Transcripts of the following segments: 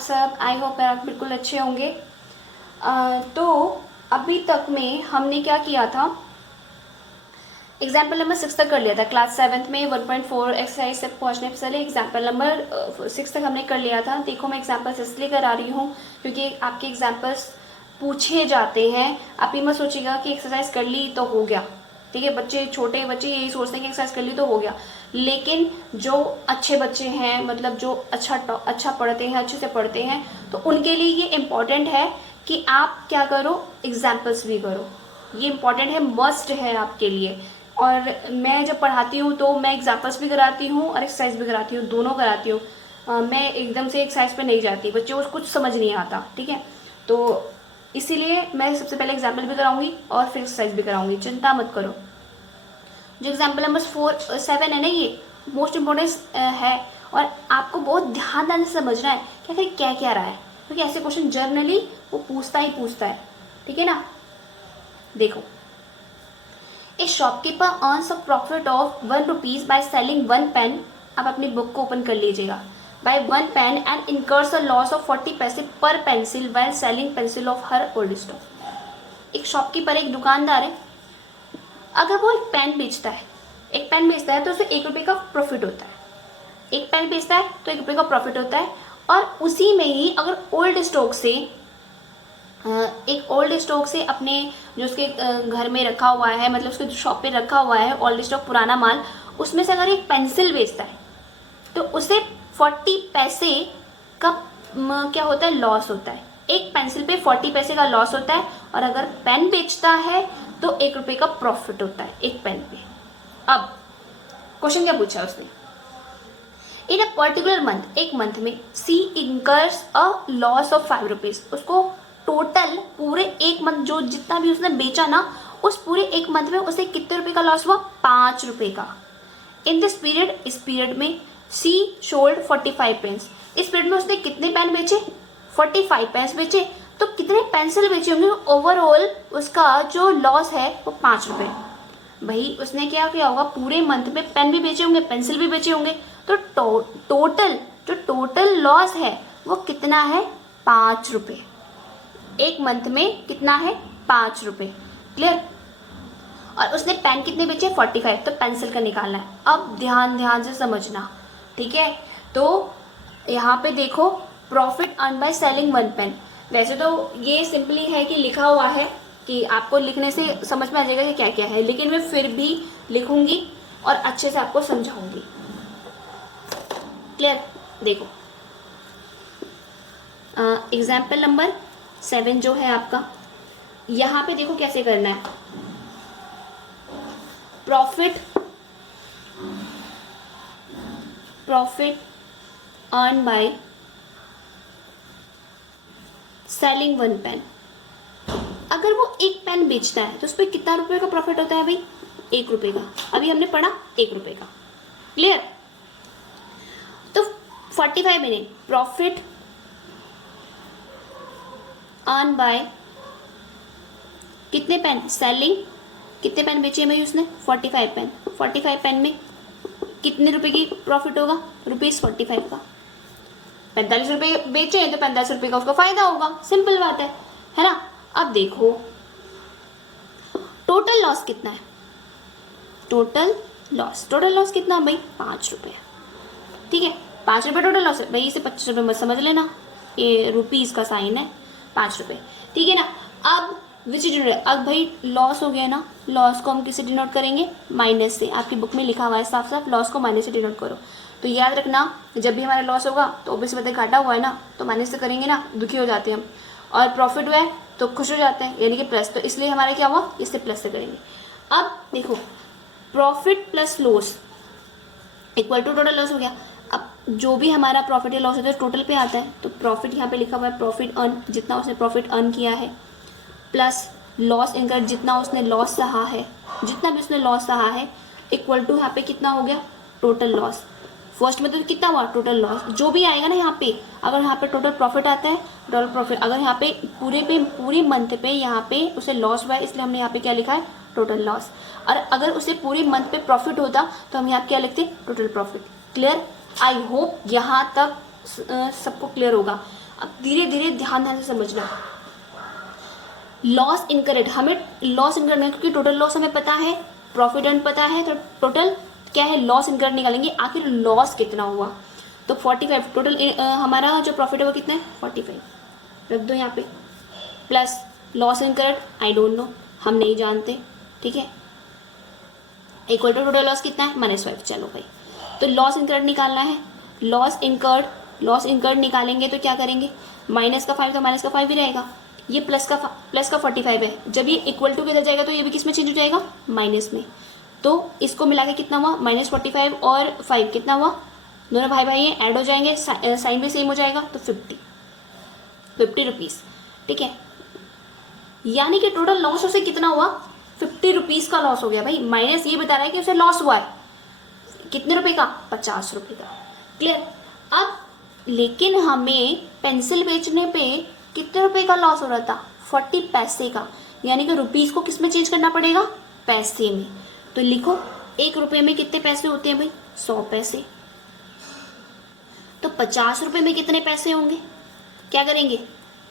सब? I hope आप बिल्कुल अच्छे होंगे। तो अभी तक में हमने क्या किया था, एग्जाम्पल नंबर 6 तक कर लिया था। क्लास 7 में 1.4 एक्सरसाइज तक पहुंचने से पहले एग्जाम्पल नंबर 6 तक हमने कर लिया था। देखो मैं एग्जाम्पल्स इसलिए करा रही हूँ क्योंकि आपके एग्जाम्पल्स पूछे जाते हैं। आप ये मत सोचिएगा कि एक्सरसाइज कर ली तो हो गया, ठीक है। बच्चे, छोटे बच्चे यही सोचते हैं कि एक्सरसाइज कर ली तो हो गया, लेकिन जो अच्छे बच्चे हैं, मतलब जो अच्छा पढ़ते हैं, अच्छे से पढ़ते हैं, तो उनके लिए ये इम्पॉर्टेंट है कि आप क्या करो, एग्जाम्पल्स भी करो। ये इम्पॉर्टेंट है, मस्ट है आपके लिए। और मैं जब पढ़ाती हूँ तो मैं एग्जाम्पल्स भी कराती हूँ और एक्सरसाइज भी कराती हूँ, दोनों कराती हूँ। मैं एकदम से एक्सरसाइज पे नहीं जाती, बच्चों को कुछ समझ नहीं आता, ठीक है। तो इसीलिए मैं सबसे पहले एग्जाम्पल भी कराऊंगी और फिर एक्सरसाइज भी कराऊंगी, चिंता मत करो। जो एग्जाम्पल नंबर 7 है ना, ये मोस्ट इम्पोर्टेंट है और आपको बहुत ध्यान से समझना है कि आखिर क्या क्या रहा है, क्योंकि ऐसे क्वेश्चन जर्नली वो पूछता ही पूछता है, ठीक है ना। देखो, a shopkeeper earns a profit of 1 rupees by selling 1 pen. आप अपनी बुक को ओपन कर लीजिएगा। Buy 1 pen and incurs a loss of 40 पैसे per pencil while selling pencil of her old stock. एक शॉपकीपर, एक दुकानदार है, अगर वो एक पेन बेचता है, तो उसे 1 रुपये का प्रॉफिट होता है। एक पेन बेचता है तो 1 रुपये का प्रॉफिट होता है। और उसी में ही अगर ओल्ड स्टॉक से अपने जो उसके घर में रखा हुआ है, मतलब उसके शॉप पे रखा हुआ है ओल्ड स्टॉक, पुराना माल, उसमें से अगर एक पेंसिल बेचता है तो उसे 40 पैसे का क्या होता है, लॉस होता है। एक पेंसिल पे 40 पैसे का लॉस होता है। और अगर पेन बेचता है तो 1 रुपये का प्रॉफिट होता है एक पेन पे। अब क्वेश्चन क्या पूछा उसने, इन अ पर्टिकुलर मंथ, एक मंथ में she incurs a loss of 5 rupees. उसको टोटल पूरे एक मंथ, जो जितना भी उसने बेचा ना, उस पूरे एक मंथ में उसे कितने रुपए का लॉस हुआ, 5 रुपए का। इन दिस पीरियड, इस पीरियड में सी सोल्ड 45 पेन्स। इस पीरियड में उसने कितने पेन बेचे, 45 पेन्स बेचे। तो कितने पेंसिल बेचे होंगे, ओवरऑल उसका जो लॉस है वो 5 रुपए। भाई उसने क्या किया होगा, पूरे मंथ में पेन भी बेचे होंगे, पेंसिल भी बेचे होंगे, तो टोटल लॉस है वो कितना है, 5 रुपए। एक मंथ में कितना है, 5 रुपए। क्लियर। और उसने पेन कितने बेचे, 45, तो पेंसिल का निकालना है। अब ध्यान से समझना, ठीक है। तो यहाँ पे देखो, profit earn by selling 1 pen. वैसे तो ये सिंपली है कि लिखा हुआ है कि आपको लिखने से समझ में आ जाएगा कि क्या क्या है, लेकिन मैं फिर भी लिखूंगी और अच्छे से आपको समझाऊंगी। क्लियर। देखो, एग्जाम्पल नंबर 7 जो है आपका, यहाँ पे देखो कैसे करना है। Profit earn by selling 1 pen. अगर वो एक पेन बेचता है तो उस पर कितना रुपए का प्रॉफिट होता है भाई, 1 रुपए का। अभी हमने पढ़ा 1 रुपए का। क्लियर। तो 45 में प्रॉफिट अर्न बाय कितने पेन, सेलिंग, कितने पेन बेचे भाई उसने, 45 पेन। 45 पेन में कितने रुपए की प्रॉफिट होगा, ₹45 का। 45 रुपए बेचे तो 45 रुपए का उसका फायदा होगा, सिंपल बात है ना। अब देखो टोटल लॉस कितना है, टोटल लॉस कितना भाई, 5 रुपए। ठीक है, 5 रुपए टोटल लॉस है भाई, इसे 25 रुपए मत समझ लेना, ये रुपीज का साइन है, 5 रुपए, ठीक है ना। अब विच डिनोट, अब भाई लॉस हो गया ना, लॉस को हम किसे डिनोट करेंगे, माइनस से। आपकी बुक में लिखा हुआ है साफ साफ, लॉस को माइनस से डिनोट करो। तो याद रखना, जब भी हमारा लॉस होगा तो ऑब्वियस बात है, घाटा हुआ है ना तो माइनस से करेंगे ना, दुखी हो जाते हैं हम। और प्रॉफिट हुआ है तो खुश हो जाते हैं, यानी कि प्लस, तो इसलिए हमारा क्या हुआ, इससे प्लस से करेंगे। अब देखो, profit plus loss equal to total loss हो गया। अब जो भी हमारा प्रॉफिट या लॉस होता है टोटल पे आता है, तो प्रॉफिट यहाँ पे लिखा हुआ है, प्रॉफिट अर्न, जितना उसने प्रॉफिट अर्न किया है, प्लस लॉस इनकर, जितना उसने लॉस सहा है, जितना भी उसने लॉस सहा है, इक्वल टू यहाँ पे कितना हो गया, टोटल लॉस। फर्स्ट में तो कितना हुआ, टोटल लॉस। जो भी आएगा ना यहाँ पे, अगर यहाँ पे टोटल प्रॉफिट आता है, टोटल प्रॉफिट, अगर यहाँ पे पूरे मंथ पे यहाँ पे उसे लॉस हुआ है, इसलिए हमने यहाँ पे क्या लिखा है, टोटल लॉस। और अगर उसे पूरे मंथ पे प्रॉफिट होता तो हम यहाँ क्या लिखते, total profit. Clear. I hope यहाँ तक सबको क्लियर होगा। अब धीरे धीरे ध्यान से समझना। लॉस इनकरेक्ट, हमें लॉस इनकरेक्ट नहीं, क्योंकि टोटल लॉस हमें पता है, प्रॉफिट अर्न पता है, तो टोटल क्या है, लॉस इनकरेक्ट निकालेंगे, आखिर लॉस कितना हुआ। तो 45 टोटल हमारा जो प्रॉफिट है वो कितना है, 45 रख दो यहाँ पे, plus loss incorrect I don't know, हम नहीं जानते, ठीक है, इक्वल टू टोटल लॉस कितना है, -5। चलो भाई, तो लॉस इनकर्ड निकालना है, लॉस इनकर्ड निकालेंगे तो क्या करेंगे, माइनस का 5 तो माइनस का 5 ही रहेगा, ये प्लस का 45 है, जब ये इक्वल टू के इधर जाएगा तो ये भी किस में चेंज हो जाएगा, माइनस में। तो इसको मिला के कितना हुआ, -45 और 5 कितना हुआ, दोनों भाई भाई ऐड हो जाएंगे, साइन भी सेम हो जाएगा, तो 50 रुपीज़, ठीक है। यानी कि टोटल लॉस उसे कितना हुआ, 50 रुपीज़ का लॉस हो गया भाई, माइनस ये बता रहा है कि उसे लॉस हुआ है कितने रुपए का, 50 रुपये का। क्लियर। अब लेकिन हमें पेंसिल बेचने पे कितने रुपए का लॉस हो रहा था, 40 पैसे का, यानी कि रुपीज़ को किस में चेंज करना पड़ेगा, पैसे में। तो लिखो 1 रुपये में कितने पैसे होते हैं भाई, 100 पैसे। तो 50 रुपये में कितने पैसे होंगे, क्या करेंगे,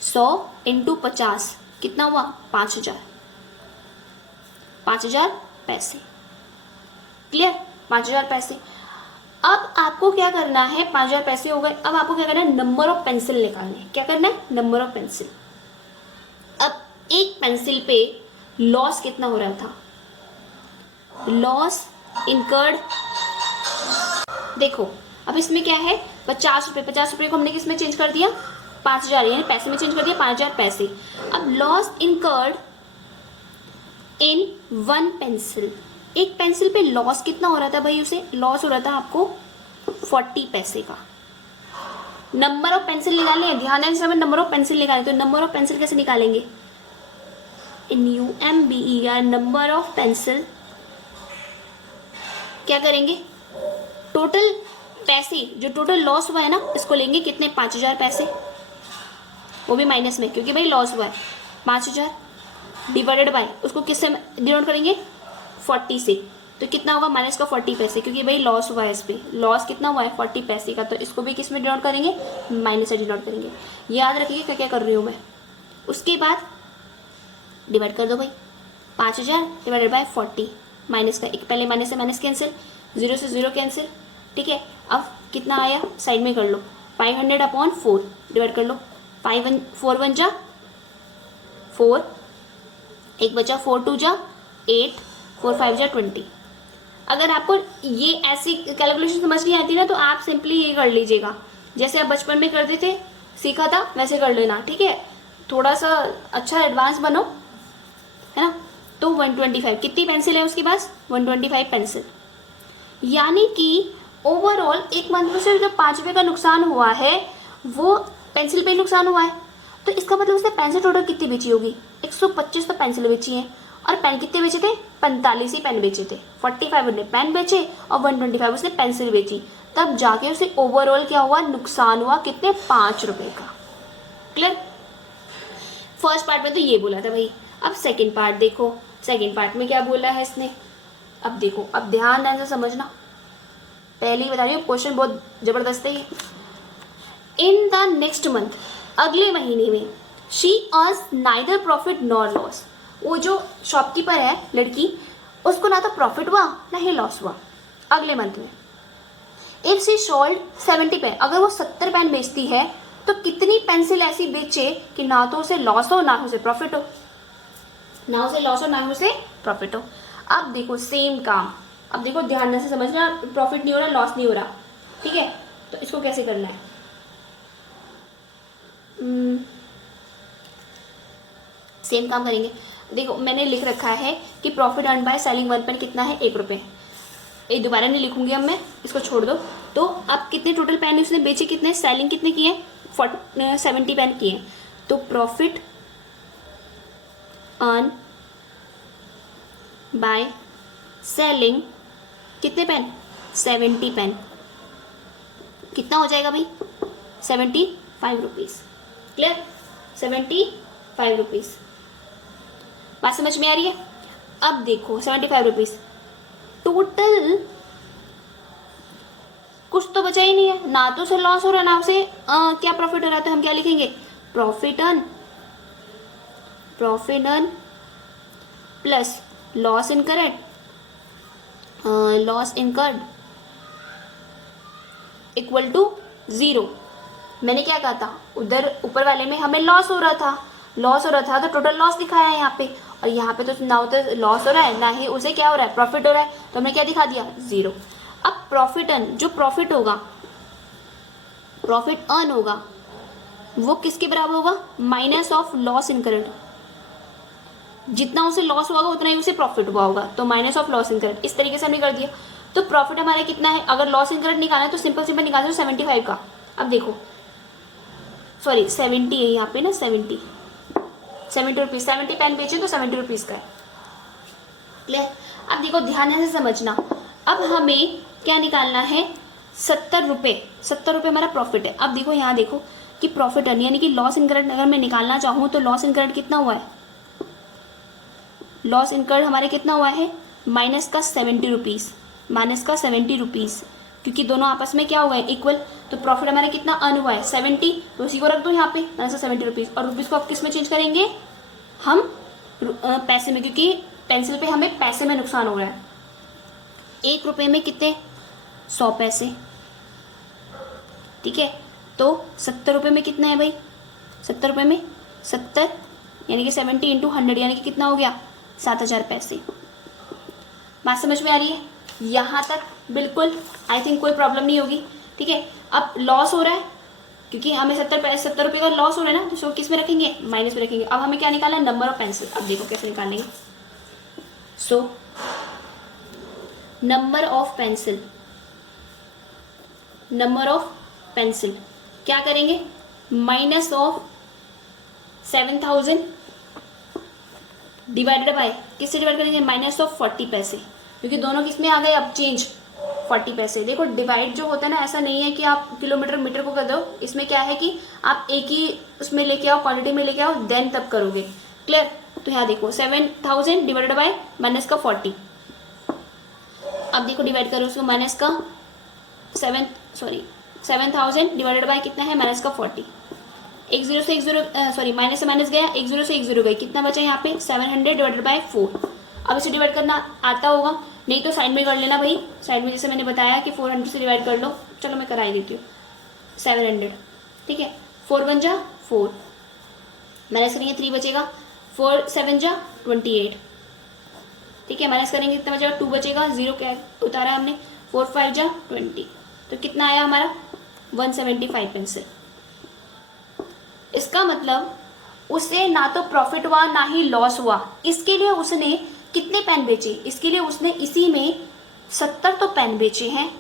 100 × 50 कितना हुआ, 5000 पैसे। क्लियर, 5000 पैसे। अब आपको क्या करना है, 5000 पैसे हो गए, अब आपको क्या करना है, नंबर ऑफ पेंसिल निकालने हैं। क्या करना है, नंबर ऑफ पेंसिल। अब एक पेंसिल पे लॉस कितना हो रहा था, लॉस इनकर्ड, देखो अब इसमें क्या है, 50 रुपये, 50 रुपये को हमने किस में चेंज कर दिया, 5000, यानी पैसे में चेंज कर दिया, 5000 पैसे। अब लॉस इनकर्ड इन 1 पेंसिल, एक पेंसिल पे लॉस कितना हो रहा था भाई, उसे लॉस हो रहा था आपको 40 पैसे का। नंबर ऑफ पेंसिल निकालने हैं, ध्यान से हमें नंबर ऑफ पेंसिल निकालने, तो नंबर ऑफ पेंसिल कैसे निकालेंगे, NUMBER, नंबर ऑफ पेंसिल। क्या करेंगे, टोटल पैसे जो टोटल लॉस हुआ है ना, इसको लेंगे कितने, 5000 पैसे, वो भी माइनस में, क्योंकि भाई लॉस हुआ है 5000, डिवाइडेड बाय, उसको किससे डिनोट करेंगे, 40 से, तो कितना होगा, माइनस का 40 पैसे, क्योंकि भाई लॉस हुआ है, इस पर लॉस कितना हुआ है, 40 पैसे का, तो इसको भी किस में डिनोट करेंगे, माइनस से डिनोट करेंगे। याद रखिए क्या क्या कर रही हूँ मैं। उसके बाद डिवाइड कर दो भाई, 5000 डिवाइडेड बाय 40, माइनस का एक, पहले माइनस से माइनस कैंसिल, 0 से 0 कैंसिल, ठीक है। अब कितना आया, साइड में कर लो, 500/4 डिवाइड कर लो, 4 1 जा 4, एक बचा 4 2 जा 8, 4 5 जा 20। अगर आपको ये ऐसी कैलकुलेशन समझ नहीं आती ना, तो आप सिंपली ये कर लीजिएगा, जैसे आप बचपन में करते थे, सीखा था, वैसे कर लेना, ठीक है। थोड़ा सा अच्छा एडवांस बनो, है ना। तो 125, कितनी पेंसिल है उसके पास, 125 पेंसिल, यानी कि ओवरऑल एक मंथ में से जो 5 रुपये का नुकसान हुआ है, वो पेंसिल पे नुकसान हुआ है। तो इसका मतलब उसने पेंसिल टोटल कितनी बेची होगी, 125 तो पेंसिल बेची है, और पेन कितने बेचे थे, 45 ही पेन बेचे थे, 45 उसने पेन बेचे और 125 उसने पेंसिल बेची, तब जाके उसे ओवरऑल क्या हुआ, नुकसान हुआ, कितने, 5 रुपये का। क्लियर। फर्स्ट पार्ट में तो ये बोला था भाई। अब सेकंड पार्ट देखो, सेकंड पार्ट में क्या बोला है इसने, अब देखो, अब ध्यान से समझना, पहले ही बता रही हूँ क्वेश्चन बहुत जबरदस्त है। इन द नेक्स्ट मंथ, अगले महीने में, she earns neither profit nor loss, वो जो शॉपकीपर है लड़की, उसको ना तो प्रॉफिट हुआ ना ही लॉस हुआ अगले मंथ में। इफ शी सोल्ड 70 पेन, अगर वो 70 पेन बेचती है तो कितनी पेंसिल ऐसी बेचे कि ना तो उसे लॉस हो ना उसे प्रॉफिट हो, ना उसे लॉस हो ना उसे प्रॉफिट हो। अब देखो सेम काम, अब देखो ध्यान से समझना, प्रॉफिट नहीं हो रहा, लॉस नहीं हो रहा, ठीक है। तो इसको कैसे करना है, सेम काम करेंगे। देखो मैंने लिख रखा है कि profit earn by selling 1 pen कितना है, 1 रुपये। ये दोबारा नहीं लिखूंगी अब मैं, इसको छोड़ दो। तो अब कितने टोटल पेन उसने बेचे, कितने, सेलिंग कितने किए, 70 पेन किए। तो प्रॉफिट अर्न बाय सेलिंग कितने पेन, 70 पेन, कितना हो जाएगा भाई, 75 रुपीज़। Clear, 75 rupees. बात समझ में आ रही है। अब देखो 75 रुपीज़, टोटल कुछ तो बचा ही नहीं है, ना तो उसे लॉस हो रहा ना उसे क्या प्रॉफिट हो रहा है। तो हम क्या लिखेंगे, profit earn plus loss incurred equal to 0। मैंने क्या कहा था, उधर ऊपर वाले में हमें लॉस हो रहा था तो टोटल लॉस दिखाया है यहाँ पे, और यहाँ पे तो ना तो लॉस हो रहा है ना ही उसे क्या हो रहा है, प्रॉफिट हो रहा है, तो हमने क्या दिखा दिया, 0। अब प्रॉफिट अर्न, जो प्रॉफिट अर्न होगा वो किसके बराबर होगा, माइनस ऑफ लॉस इनकर्ड। जितना उसे लॉस हुआ उतना ही उसे प्रॉफिट हुआ होगा, तो माइनस ऑफ लॉस इनकर्ड। इस तरीके से हमने कर दिया। तो प्रॉफिट हमारा कितना है, अगर लॉस इनकर्ड निकालना है तो सिंपल निकाल दो 75 का। अब देखो सॉरी 70 है यहाँ पे ना, 70 रुपीज़, 70 पेन बेचे तो 70 रुपीज़ का है। क्लियर। अब देखो ध्यान से समझना, अब हमें क्या निकालना है, 70 रुपये हमारा प्रॉफिट है। अब देखो यहाँ देखो कि प्रॉफिट अर्न यानी कि लॉस इनकर्ड अगर मैं निकालना चाहूँ तो लॉस इनकर्ड कितना हुआ है, लॉस इनकर्ड हमारे कितना हुआ है, माइनस का 70 रुपीज़, क्योंकि दोनों आपस में क्या हुआ है, इक्वल। तो प्रॉफिट हमारा कितना अर्न हुआ है, 70, तो उसी को रख दो यहाँ पे माइनस का 70 रुपीज़, और रुपीज़ को आप किस में चेंज करेंगे, हम पैसे में, क्योंकि पेंसिल पे हमें पैसे में नुकसान हो रहा है। 1 रुपये में कितने, 100 पैसे, ठीक है। तो 70 रुपये में कितना है भाई, 70 रुपये में 70 यानी कि 70 इंटू 100 यानी कि कितना हो गया, 7000 पैसे। बात समझ में आ रही है, यहाँ तक बिल्कुल आई थिंक कोई प्रॉब्लम नहीं होगी, ठीक है। अब लॉस हो रहा है क्योंकि हमें 70 रुपये का लॉस हो रहा है ना, तो उसको किस में रखेंगे, माइनस में रखेंगे। अब हमें क्या निकालना है, नंबर ऑफ पेंसिल। अब देखो कैसे निकालेंगे, सो नंबर ऑफ पेंसिल क्या करेंगे, माइनस ऑफ 7000 डिवाइडेड बाय, किससे डिवाइड करेंगे, माइनस ऑफ 40 पैसे, क्योंकि दोनों किस में आ गए अब चेंज, 40 पैसे। देखो डिवाइड जो होता है ना, ऐसा नहीं है कि आप किलोमीटर मीटर को कर दो, इसमें क्या है कि आप एक ही उसमें लेके आओ, क्वांटिटी में लेके आओ, देन तब करोगे। क्लियर। तो यहाँ देखो 7000 डिवाइडेड बाय माइनस का 40। अब देखो डिवाइड करो उसको, माइनस का 7000 डिवाइडेड बाय कितना है, माइनस का 40। एक जीरो से एक जीरो सॉरी माइनस से माइनस गया, एक जीरो से एक जीरो गई, कितना बचा यहाँ पे, 700 डिवाइडेड बाय 4। अब इसे डिवाइड करना आता होगा, नहीं तो साइड में कर लेना भाई, साइड में जैसे मैंने बताया कि 400 से डिवाइड कर लो। चलो मैं करा ही देती हूँ, 700, ठीक है। 4 बन जा 4, माइनस करेंगे 3 बचेगा, 4 7 जा 28, ठीक है। माइनस करेंगे कितना बचेगा, 2 बचेगा, 0 क्या उतारा हमने, 4 5 जा 20, तो कितना आया हमारा, 175 पेंसिल। इसका मतलब उसे ना तो प्रॉफिट हुआ ना ही लॉस हुआ। इसके लिए उसने कितने पेन बेचे, इसके लिए उसने इसी में 70 तो पेन बेचे हैं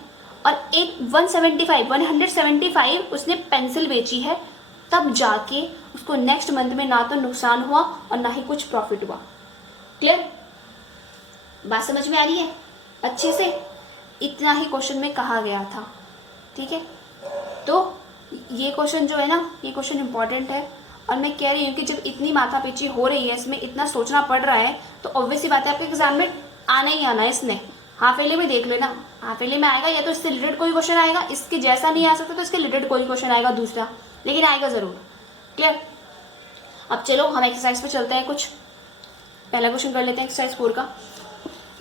और एक 175 उसने पेंसिल बेची है, तब जाके उसको नेक्स्ट मंथ में ना तो नुकसान हुआ और ना ही कुछ प्रॉफिट हुआ। क्लियर, बात समझ में आ रही है अच्छे से। इतना ही क्वेश्चन में कहा गया था, ठीक है। तो ये क्वेश्चन जो है ना, ये क्वेश्चन इंपॉर्टेंट है, और मैं कह रही हूँ कि जब इतनी माथापीची हो रही है, इसमें इतना सोचना पड़ रहा है, तो ऑब्वियस सी बात है आपके एग्जाम में आना ही आना है। इसने हाफ एले में देख लेना, हाफ एले में आएगा, या तो इससे रिलेटेड कोई क्वेश्चन आएगा, इसके जैसा नहीं आ सकता तो इसके रिलेटेड कोई क्वेश्चन आएगा दूसरा, लेकिन आएगा जरूर। क्लियर। अब चलो हम एक्सरसाइज पे चलते हैं। कुछ पहला क्वेश्चन कर लेते हैं एक्सरसाइज 4 का,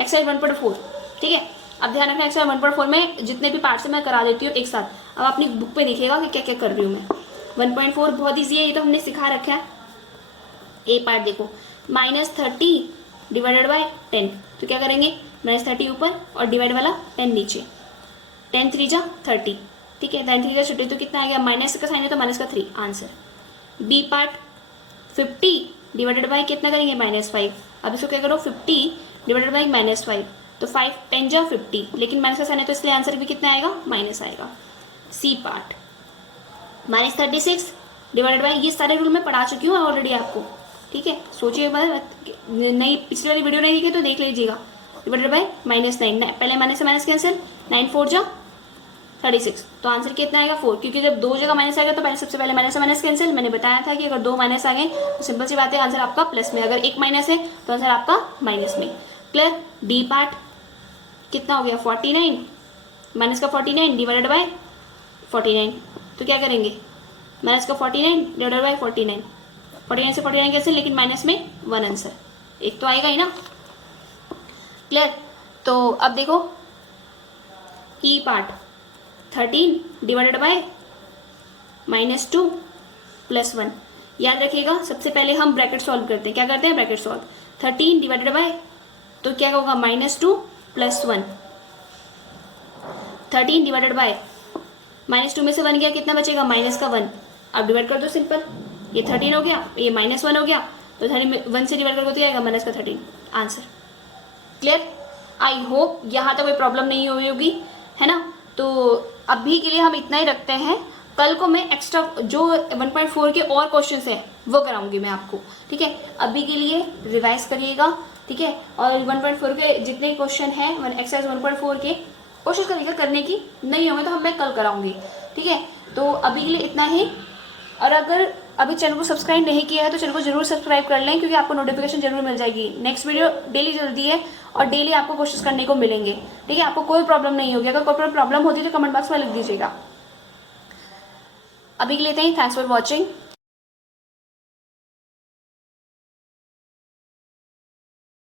एक्सरसाइज 1.4, ठीक है। अब ध्यान रखना, एक्सरसाइज 1.4 में जितने भी पार्ट से मैं करा देती हूँ एक साथ। अब अपनी बुक पे देखिएगा कि क्या क्या कर रही हूँ मैं। 1.4 बहुत ईजी है, ये तो हमने सिखा रखा है। ए पार्ट देखो, -30 डिवाइडेड बाय 10, तो क्या करेंगे, -30 ऊपर और डिवाइड वाला 10 नीचे, 10 3 जा 30, ठीक है। 10 3 जा छुट्टी, तो कितना आ गया, माइनस का साइन है तो माइनस का 3 answer. B part 50 divided by कितना करेंगे, -5। अब इसको क्या करो, 50 डिवाइडेड बाय -5, तो 5 10 जा 50, लेकिन माइनस का साइन है तो इसलिए आंसर भी कितना आएगा, माइनस आएगा। सी पार्ट -36 डिवाइडेड बाय, ये सारे रूल मैं पढ़ा चुकी हूँ ऑलरेडी आपको, ठीक है। सोचिए, नहीं पिछली वाली वीडियो नहीं देखी तो देख लीजिएगा। डिवाइडेड बाय -9, पहले माइनस से माइनस कैंसिल, 9 4 जा 36, तो आंसर कितना आएगा 4, क्योंकि जब 2 जगह माइनस आएगा तो पहले सबसे पहले माइनस से माइनस कैंसिल। मैंने बताया था कि अगर 2 माइनस आ गए तो सिंपल सी बात है आंसर आपका प्लस में, अगर 1 माइनस है तो आंसर आपका माइनस में। क्लियर। डी पार्ट कितना हो गया, 49 माइनस का 49 डिवाइडेड बाय 49, तो क्या करेंगे माइनस का 49 डिवाइडेड बाय 49, 49 से 49 कैसे, लेकिन माइनस में 1 आंसर, एक तो आएगा ही ना। क्लियर। तो अब देखो ई पार्ट 13 डिवाइडेड बाय -2 + 1, याद रखिएगा सबसे पहले हम ब्रैकेट सॉल्व करते हैं। क्या करते हैं, ब्रैकेट सॉल्व। 13 डिवाइडेड बाय, तो क्या होगा -2 + 1, 13 डिवाइडेड बाय -2 में से 1 गया, कितना बचेगा माइनस का 1। अब डिवाइड कर दो सिंपल, ये 13 हो गया, ये -1 हो गया, तो 1 से डिवाइड करोगे तो आएगा माइनस का 13 आंसर। क्लियर। आई होप यहाँ तक कोई प्रॉब्लम नहीं हुई होगी, है ना। तो अभी के लिए हम इतना ही रखते हैं, कल को मैं एक्स्ट्रा जो 1.4 के और क्वेश्चन है वो कराऊंगी मैं आपको, ठीक है। अभी के लिए रिवाइज करिएगा, ठीक है, और 1.4 के जितने क्वेश्चन हैं एक्सरसाइज 1.4 के कोशिश करिएगा करने की, नहीं होंगे तो हम मैं कल कराऊंगी, ठीक है। तो अभी के लिए इतना ही, और अगर अभी चैनल को सब्सक्राइब नहीं किया है तो चैनल को जरूर सब्सक्राइब कर लें, क्योंकि आपको नोटिफिकेशन जरूर मिल जाएगी। नेक्स्ट वीडियो डेली जल्दी है और डेली आपको कोशिश करने को मिलेंगे, ठीक है। आपको कोई प्रॉब्लम नहीं होगी, अगर कोई प्रॉब्लम होती है तो कमेंट बॉक्स में लिख दीजिएगा। अभी के लिए थैंक्स फॉर वॉचिंग।